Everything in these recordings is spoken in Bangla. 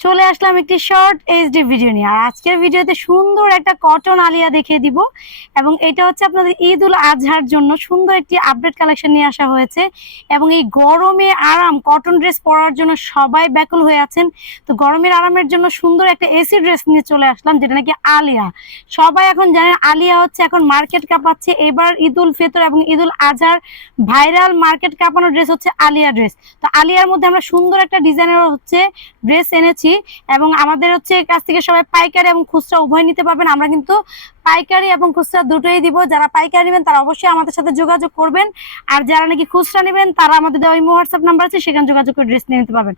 চলে আসলাম একটি শর্ট এইচডি ভিডিও নিয়ে। আর আজকের ভিডিওতে সুন্দর একটা কটন আলিয়া দেখিয়ে দিব। এবং এটা হচ্ছে আপনাদের ঈদ উল আজহার জন্য সুন্দর একটি আপডেট কালেকশন নিয়ে আসা হয়েছে। এবং এই গরমে আরাম কটন ড্রেস পরার জন্য সবাই ব্যাকুল হয়ে আছেন। তো গরমের আরামের জন্য সুন্দর একটা এসি ড্রেস নিয়ে চলে আসলাম, যেটা নাকি আলিয়া। সবাই এখন জানেন আলিয়া হচ্ছে এখন মার্কেট কাঁপাচ্ছে। এবার ঈদ উল ফিতর এবং ঈদ উল আজহার ভাইরাল মার্কেট কাঁপানো ড্রেস হচ্ছে আলিয়া ড্রেস তো আলিয়ার মধ্যে আমরা সুন্দর একটা ডিজাইনের হচ্ছে ড্রেস এনেছি। এবং আমাদের হচ্ছে কাছ থেকে সবাই পাইকারি এবং খুচরা উভয় নিতে পারবেন। আমরা কিন্তু পাইকারি এবং খুচরা দুটোই দিব। যারা পাইকারি নেবেন, তারা অবশ্যই আমাদের সাথে যোগাযোগ করবেন। আর যারা নাকি খুচরা নেবেন, তারা আমাদের ইমো হোয়াটসঅ্যাপ নাম্বার আছে, সেখানে যোগাযোগ করে ড্রেস নিয়ে নিতে পারবেন।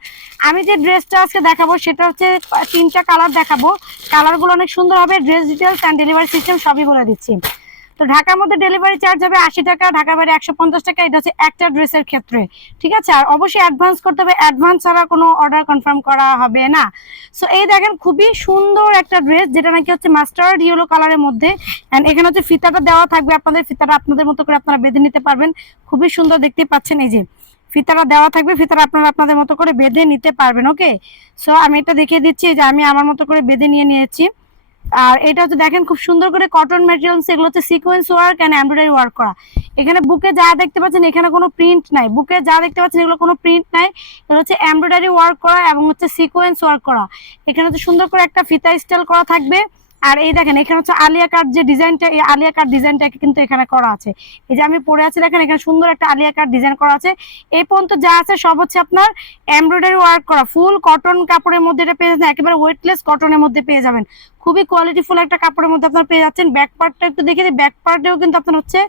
আমি যে ড্রেসটা আজকে দেখাবো, সেটা হচ্ছে তিনটা কালার দেখাবো। কালারগুলো অনেক সুন্দর হবে, dress details and delivery system সবই বলে দিচ্ছি। তো ঢাকার মধ্যে ডেলিভারি চার্জ হবে আশি টাকা, ঢাকার বাইরে একশো পঞ্চাশ টাকা। এটা হচ্ছে একটা ড্রেসের ক্ষেত্রে, ঠিক আছে? আর অবশ্যই অ্যাডভান্স করতে হবে। অ্যাডভান্স ছাড়া কোনো অর্ডার কনফার্ম করা হবে না। সো এই দেখেন খুবই সুন্দর একটা ড্রেস যেটা নাকি হচ্ছে মাস্টার্ড ইয়েলো কালারের মধ্যে। অ্যান্ড এখানে হচ্ছে ফিতাটা দেওয়া থাকবে আপনাদের। ফিতাটা আপনাদের মতো করে আপনারা বেঁধে নিতে পারবেন। খুবই সুন্দর দেখতে পাচ্ছেন এই যে ফিতাটা দেওয়া থাকবে। ফিতাটা আপনারা আপনাদের মতো করে বেঁধে নিতে পারবেন ওকে সো আমি এটা দেখিয়ে দিচ্ছি যে আমি আমার মতো করে বেঁধে নিয়ে নিয়েছি। আর এটা হচ্ছে দেখেন খুব সুন্দর করে কটন ম্যাটেরিয়ালস এগুলো হচ্ছে sequence work and embroidery work করা। এখানে বুকে যা দেখতে পাচ্ছেন, এখানে কোনো প্রিন্ট নাই। বুকে যা দেখতে পাচ্ছেন, এগুলো কোনো প্রিন্ট নাই। এগুলো হচ্ছে এমব্রয়ডারি ওয়ার্ক করা এবং হচ্ছে সিকোয়েন্স ওয়ার্ক করা। এখানে হচ্ছে সুন্দর করে একটা ফিতা স্টাইল করা থাকবে। আর এই দেখেন, এখানে হচ্ছে আলিয়া কাট যে ডিজাইনটা, এই আলিয়া কাট ডিজাইনটা কিন্তু এখানে করা আছে। এই যে আমি পরে আছি, দেখেন এখানে সুন্দর একটা আলিয়া কাট ডিজাইন করা আছে। এই পর্যন্ত যা আছে সব হচ্ছে আপনার এমব্রয়ডারি ওয়ার্ক করা। ফুল কটন কাপড়ের মধ্যে এটা পেয়ে যাবেন একেবারে ওয়েটলেস কটনের মধ্যে পেয়ে যাবেন। খুবই কোয়ালিটিফুল একটা কাপড়ের মধ্যে আপনার পেয়ে যাচ্ছেন। ব্যাক পার্টটা একটু দেখে দিই ব্যাক পার্টেও কিন্তু আপনার হচ্ছে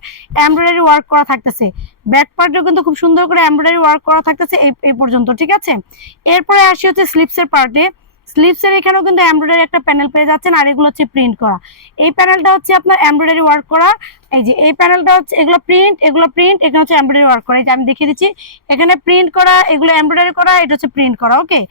এমব্রয়ডারি ওয়ার্ক করা থাকতেছে। ব্যাক পার্টেও কিন্তু খুব সুন্দর করে এমব্রয়ডারি ওয়ার্ক করা থাকতেছে এই পর্যন্ত, ঠিক আছে? এরপরে আসি হচ্ছে স্লিপসের পার্টে স্লিপসের এখানেও কিন্তু এমব্রয়ডারি একটা প্যানেল পেয়ে যাচ্ছেন, আর এগুলো হচ্ছে প্রিন্ট করা। এই প্যানেলটা হচ্ছে আপনার এমব্রয়ডারি ওয়ার্ক করা। এই যে, এই প্যানেলটা হচ্ছে, এগুলো প্রিন্ট এগুলো প্রিন্ট এখানে হচ্ছে এমব্রয়ডারি ওয়ার্ক করা। এই যে, আমি দেখিয়ে দিচ্ছি, এখানে প্রিন্ট করা, এগুলো এমব্রয়ডারি করা, এটা হচ্ছে প্রিন্ট করা ওকে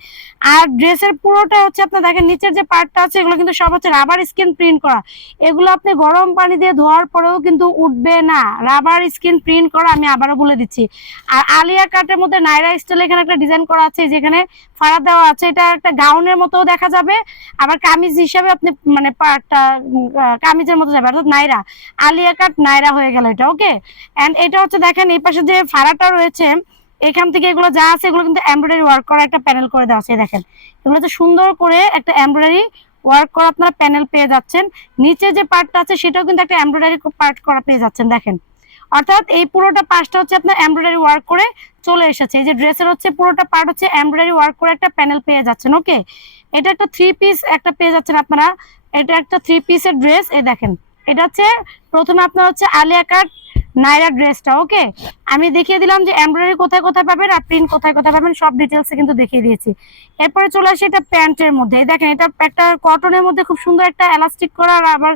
আর ড্রেসের পুরোটা হচ্ছে আপনার দেখেন, নিচের যে পার্টটা আছে, এগুলো কিন্তু সব হচ্ছে রাবার স্কিন প্রিন্ট করা। এগুলো আপনি গরম পানি দিয়ে ধোয়ার পরেও কিন্তু উঠবে না। রাবার স্কিন প্রিন্ট করা, আমি আবারও বলে দিচ্ছি। আর আলিয়া কাটের মধ্যে নাইরা স্টাইল এখানে একটা ডিজাইন করা আছে, যেখানে ফাড়া দেওয়া আছে, এটা একটা গাউনের মতো দেখা যাবে, আবার কামিজ হিসাবে আপনি মানে পার্টটা কামিজের মতো যাবে, অর্থাৎ নাইরা আলিয়া কাট নাইরা হয়ে গেল এটা ওকে এন্ড এটা হচ্ছে দেখেন, এই পাশে যে ফাড়াটা রয়েছে, এখান থেকে এগুলো যা আছে, এগুলো কিন্তু এমব্রয়ডারি ওয়ার্ক করা একটা প্যানেল করে দেওয়া আছে দেখেন। এগুলো তো সুন্দর করে একটা এমব্রয়ডারি ওয়ার্ক করা আপনারা প্যানেল পেয়ে যাচ্ছেন। নিচে যে পার্টটা আছে, সেটাও কিন্তু একটা এমব্রয়ডারি পার্ট করা পেয়ে যাচ্ছেন, দেখেন। অর্থাৎ এই পুরোটা পার্টটা হচ্ছে আপনার এমব্রয়ডারি ওয়ার্ক করে চলে এসেছে। এই যে ড্রেসের হচ্ছে পুরোটা পার্ট হচ্ছে এমব্রয়ডারি ওয়ার্ক করে একটা প্যানেল পেয়ে যাচ্ছেন ওকে এটা একটা থ্রি পিস একটা পেয়ে যাচ্ছেন আপনারা। এটা একটা থ্রি পিসের ড্রেস এই দেখেন। এটা হচ্ছে প্রথমে আপনার হচ্ছে আলিয়া কাট নাইরা ড্রেসটা ওকে আমি দেখিয়ে দিলাম যে এমব্রয়ডারি কোথায় কোথায় পাবেন আর প্রিন্ট কোথায় কোথায় পাবেন, সব ডিটেলসে কিন্তু দেখিয়ে দিয়েছি। এরপরে চলে আসি এটা প্যান্টের মধ্যে। দেখেন, এটা একটা কটনের মধ্যে খুব সুন্দর একটা এলাস্টিক করা আর আবার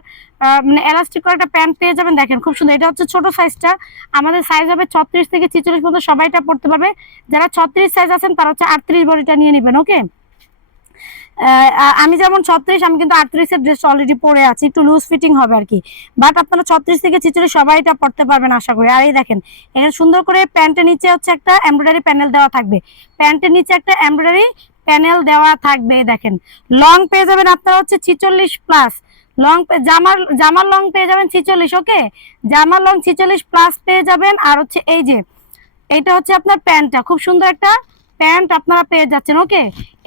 মানে এলাস্টিক একটা প্যান্ট পেয়ে যাবেন। দেখেন, খুব সুন্দর। এটা হচ্ছে ছোট সাইজটা আমাদের সাইজ হবে ছত্রিশ থেকে ছিচল্লিশ পর্যন্ত সবাইটা পড়তে পারবে। যারা ছত্রিশ সাইজ আছেন, তারা হচ্ছে আটত্রিশ বডিটা নিয়ে নেবেন ওকে আমি যেমন ছত্রিশ, আমি কিন্তু আটত্রিশের ড্রেস অলরেডি পরে আছি। একটু লুজ ফিটিং হবে আর কি। বাট আপনারা ছত্রিশ থেকে ছিচল্লিশ সবাই এটা পড়তে পারবেন, আশা করি। আর এই দেখেন, এখানে সুন্দর করে প্যান্টের নিচে হচ্ছে একটা এমব্রয়ডারি প্যানেল দেওয়া থাকবে। প্যান্টের নিচে একটা এমব্রয়ডারি প্যানেল দেওয়া থাকবে দেখেন। লং পেয়ে যাবেন আপনারা হচ্ছে ছিচল্লিশ প্লাস লং পে জামার জামার লং পেয়ে যাবেন ছিচল্লিশ ওকে জামার লং ছিচল্লিশ প্লাস পেয়ে যাবেন, আর হচ্ছে এই যে, এটা হচ্ছে আপনার প্যান্টটা, খুব সুন্দর একটা প্যান্ট আপনারা পেয়ে যাচ্ছেন ওকে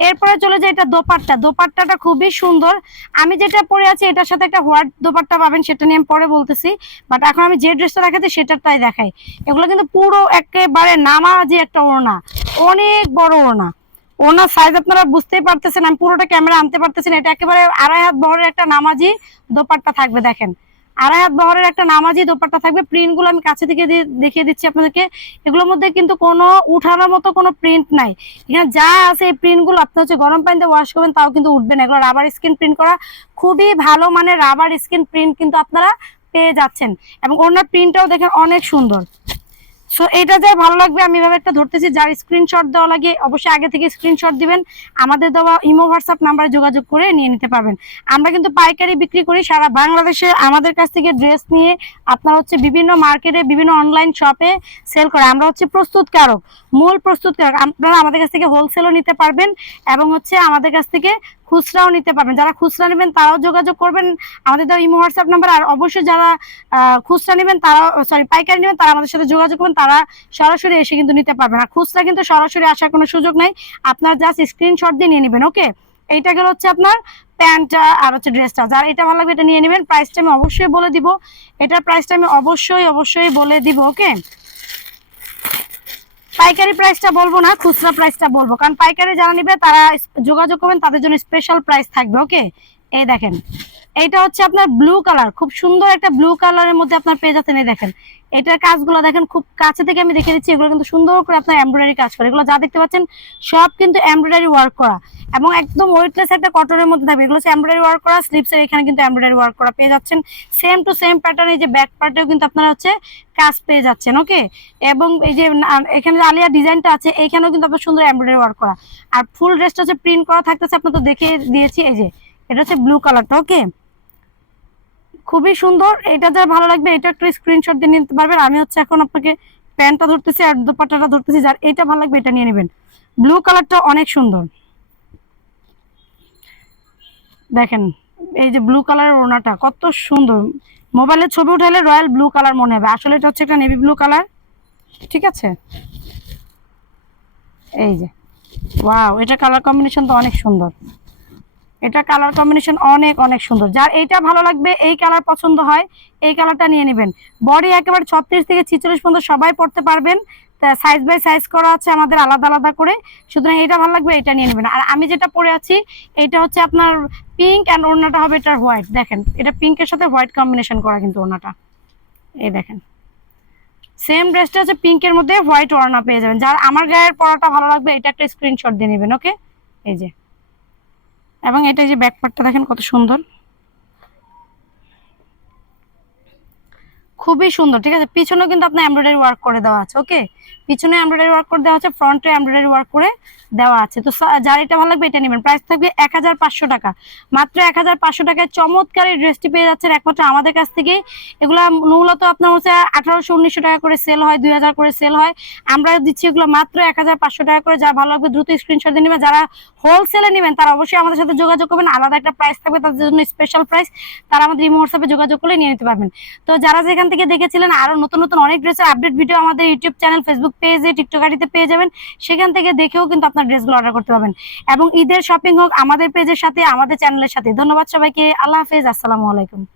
এরপরে চলে যায় এটা দোপাট্টা, দোপাট্টাটা খুবই সুন্দর। আমি যেটা পরে আছি, এটার সাথে একটা হোয়াইট দোপাট্টা পাবেন, সেটা নিয়ে আমি পরে বলতেছি। বাট এখন আমি যে ড্রেসটা দেখাচ্ছি, সেটারটাই দেখাই। এগুলো কিন্তু পুরো একেবারে নামাজি একটা ওড়না, অনেক বড় ওড়না। ওনার সাইজ আপনারা বুঝতেই পারতেছেন, আমি পুরোটা ক্যামেরা আনতে পারতেছেন এটা একেবারে আড়াই হাত বহরের একটা নামাজি দোপাট্টা থাকবে, দেখেন। আড়াই হাত বহরের একটা নামাজি দোপাট্টা থাকবে। প্রিন্টগুলো আমি কাছে থেকে দেখিয়ে দিচ্ছি আপনাদেরকে। এগুলোর মধ্যে কিন্তু কোনো উঠানোর মতো কোনো প্রিন্ট নাই। এখানে যা আছে এই প্রিন্টগুলো আপনি হচ্ছে গরম পানিতে ওয়াশ করবেন, তাও কিন্তু উঠবে না। এগুলো রাবার স্কিন প্রিন্ট করা খুবই ভালো মানে রাবার স্কিন প্রিন্ট কিন্তু আপনারা পেয়ে যাচ্ছেন। এবং ওনার প্রিন্টটাও দেখেন অনেক সুন্দর। সো এটা যাই ভালো লাগবে, আমি এভাবে একটা ধরতেছি, যার স্ক্রিনশট দেওয়া লাগে, অবশ্যই আগে থেকে স্ক্রিনশট দিবেন। আমাদের দেওয়া ইমো, হোয়াটসঅ্যাপ নাম্বারে যোগাযোগ করে নিয়ে নিতে পারবেন। আমরা কিন্তু পাইকারি বিক্রি করি সারা বাংলাদেশে। আমাদের কাছ থেকে ড্রেস নিয়ে আপনার হচ্ছে বিভিন্ন মার্কেটে, বিভিন্ন অনলাইন শপে সেল করে। আমরা হচ্ছে প্রস্তুতকারক, মূল প্রস্তুতকারক। আপনারা আমাদের কাছ থেকে হোলসেলও নিতে পারবেন এবং হচ্ছে আমাদের কাছ থেকে খুচরাও নিতে পারবেন। যারা খুচরা নেবেন, তারাও যোগাযোগ করবেন। আমাদের দেওয়া ইমো, হোয়াটসঅ্যাপ নাম্বার, আর অবশ্যই যারা খুচরা নেবেন তারা সরি পাইকারি নেবেন, তারা আমাদের সাথে যোগাযোগ করবেন। তারা সরাসরি এসে কিন্তু নিতে পারবেন আর খুচরা কিন্তু সরাসরি আসার কোনো সুযোগ নাই। আপনার জাস্ট স্ক্রিনশট দিয়ে নিয়ে নেবেন ওকে এইটা গেল হচ্ছে আপনার প্যান্টটা আর হচ্ছে ড্রেসটা যার এটা ভালো লাগবে এটা নিয়ে নেবেন। প্রাইসটা আমি অবশ্যই বলে দিব। এটার প্রাইসটা আমি অবশ্যই অবশ্যই বলে দিব ওকে পাইকারি প্রাইসটা বলব না, খুচরা প্রাইসটা বলব। কারণ পাইকারি যারা নিবে, তারা যোগাযোগ করবেন, তাদের জন্য স্পেশাল প্রাইস থাকবে ওকে এই দেখেন। এইটা হচ্ছে আপনার ব্লু কালার খুব সুন্দর একটা ব্লু কালারের মধ্যে আপনার পেয়ে যাচ্ছেন, এই দেখেন। এটার কাজগুলো দেখেন, খুব কাছে থেকে আমি দেখে দিচ্ছি এগুলো কিন্তু সুন্দর করে আপনার এমব্রয়ডারি কাজ করে। এগুলো যা দেখতে পাচ্ছেন, সব কিন্তু এমব্রয়ডারি ওয়ার্ক করা। এবং একদম ওয়েটলেস একটা কটনের মধ্যে থাকবে এগুলো হচ্ছে এমব্রয়ডারি ওয়ার্ক করা স্লিপসের এখানে কিন্তু এমব্রয়ডারি ওয়ার্ক করা পেয়ে যাচ্ছেন। সেম টু সেম প্যাটার্ন এই যে ব্যাক পার্টেও কিন্তু আপনারা হচ্ছে কাজ পেয়ে যাচ্ছেন ওকে এবং এই যে এখানে যে আলিয়া ডিজাইনটা আছে এইখানেও কিন্তু আপনার সুন্দর এমব্রয়ডারি ওয়ার্ক করা। আর ফুল ড্রেসটা হচ্ছে প্রিন্ট করা থাকতেছে, আপনার তো দেখে দিয়েছি, এই যে, এটা হচ্ছে ব্লু কালারটা ওকে খুবই সুন্দর। এটা যা ভালো লাগবে, এটা একটু স্ক্রিনশট দিয়ে নিতে পারবেন। আমি হচ্ছে এখন আপনাকে প্যান্টটা ধরতেছি আর দোপাট্টাটা ধরতেছি। যার এটা ভালো লাগবে, এটা নিয়ে নেবেন। ব্লু কালারটা অনেক সুন্দর। দেখেন, এই যে ব্লু কালারের ওনাটা কত সুন্দর। মোবাইলে ছবি উঠালে রয়্যাল ব্লু কালার মনে হবে। আসলে এটা হচ্ছে একটা নেভি ব্লু কালার ঠিক আছে? এই যে। ওয়াও এটা কালার কম্বিনেশন তো অনেক সুন্দর। এটা কালার কম্বিনেশন অনেক অনেক সুন্দর। যার এইটা ভালো লাগবে, এই কালার পছন্দ হয়, এই কালারটা নিয়ে নেবেন। বডি একেবারে ছত্রিশ থেকে ছিচল্লিশ পর্যন্ত সবাই পড়তে পারবেন। সাইজ বাই সাইজ করা আছে আমাদের আলাদা আলাদা করে। সুতরাং এটা ভালো লাগবে এটা নিয়ে নেবেন। আর আমি যেটা পরে আছি এটা হচ্ছে আপনার পিঙ্ক অ্যান্ড ওড়নাটা হবে এটা হোয়াইট দেখেন, এটা পিঙ্কের সাথে হোয়াইট কম্বিনেশন করা কিন্তু ওড়নাটা। এই দেখেন। সেম ড্রেসটা হচ্ছে পিঙ্কের মধ্যে হোয়াইট ওড়না পেয়ে যাবেন। যার আমার গায়ের পরাটা ভালো লাগবে এটা একটা স্ক্রিনশট দিয়ে নেবেন ওকে এই যে। এবং এটা যে ব্যাক পার্টটা দেখেন কত সুন্দর। খুবই সুন্দর, ঠিক আছে? পিছনেও কিন্তু আপনার এমব্রয়ডারি ওয়ার্ক করে দেওয়া আছে ওকে পিছনে এমব্রয়ডারি ওয়ার্ক করে দেওয়া আছে ফ্রন্টে এমব্রয়ডারি ওয়ার্ক করে দেওয়া আছে। তো যার এটা ভালো লাগবে এটা নেবেন। প্রাইস থাকবে এক টাকা। মাত্র এক হাজার পাঁচশো টাকায় চমৎকার এই ড্রেসটি পেয়ে যাচ্ছেন একমাত্র আমাদের কাছ থেকে। এগুলা মূলত আপনার হচ্ছে আঠারোশো, উনিশশো টাকা করে সেল হয়, দুই হাজার করে সেল হয়। আমরা দিচ্ছি এগুলো মাত্র এক হাজার পাঁচশো টাকা করে। যা ভালো লাগবে দ্রুত স্ক্রিনশট দিয়ে নেবেন। যারা হোলসেলে নেবেন, তারা অবশ্যই আমাদের সাথে যোগাযোগ করবেন। আলাদা একটা প্রাইস থাকবে, তাদের জন্য স্পেশাল প্রাইস তারা আমাদের ইমো হোয়াটসঅ্যাপে যোগাযোগ করলে নিয়ে নিতে পারবেন। তো যারা যেখান থেকে দেখেছিলেন। আরও নতুন নতুন অনেক ড্রেসের আপডেট ভিডিও আমাদের ইউটিউব চ্যানেল ফেসবুক পেজে টিকটক আইডিতে পেয়ে যাবেন। সেখান থেকে দেখেও কিন্তু আপনার ড্রেসগুলো অর্ডার করতে পারবেন। এবং ঈদের শপিং হোক আমাদের পেজের সাথে, আমাদের চ্যানেলের সাথে। ধন্যবাদ সবাইকে। আল্লাহ হাফেজ। আসসালামু আলাইকুম।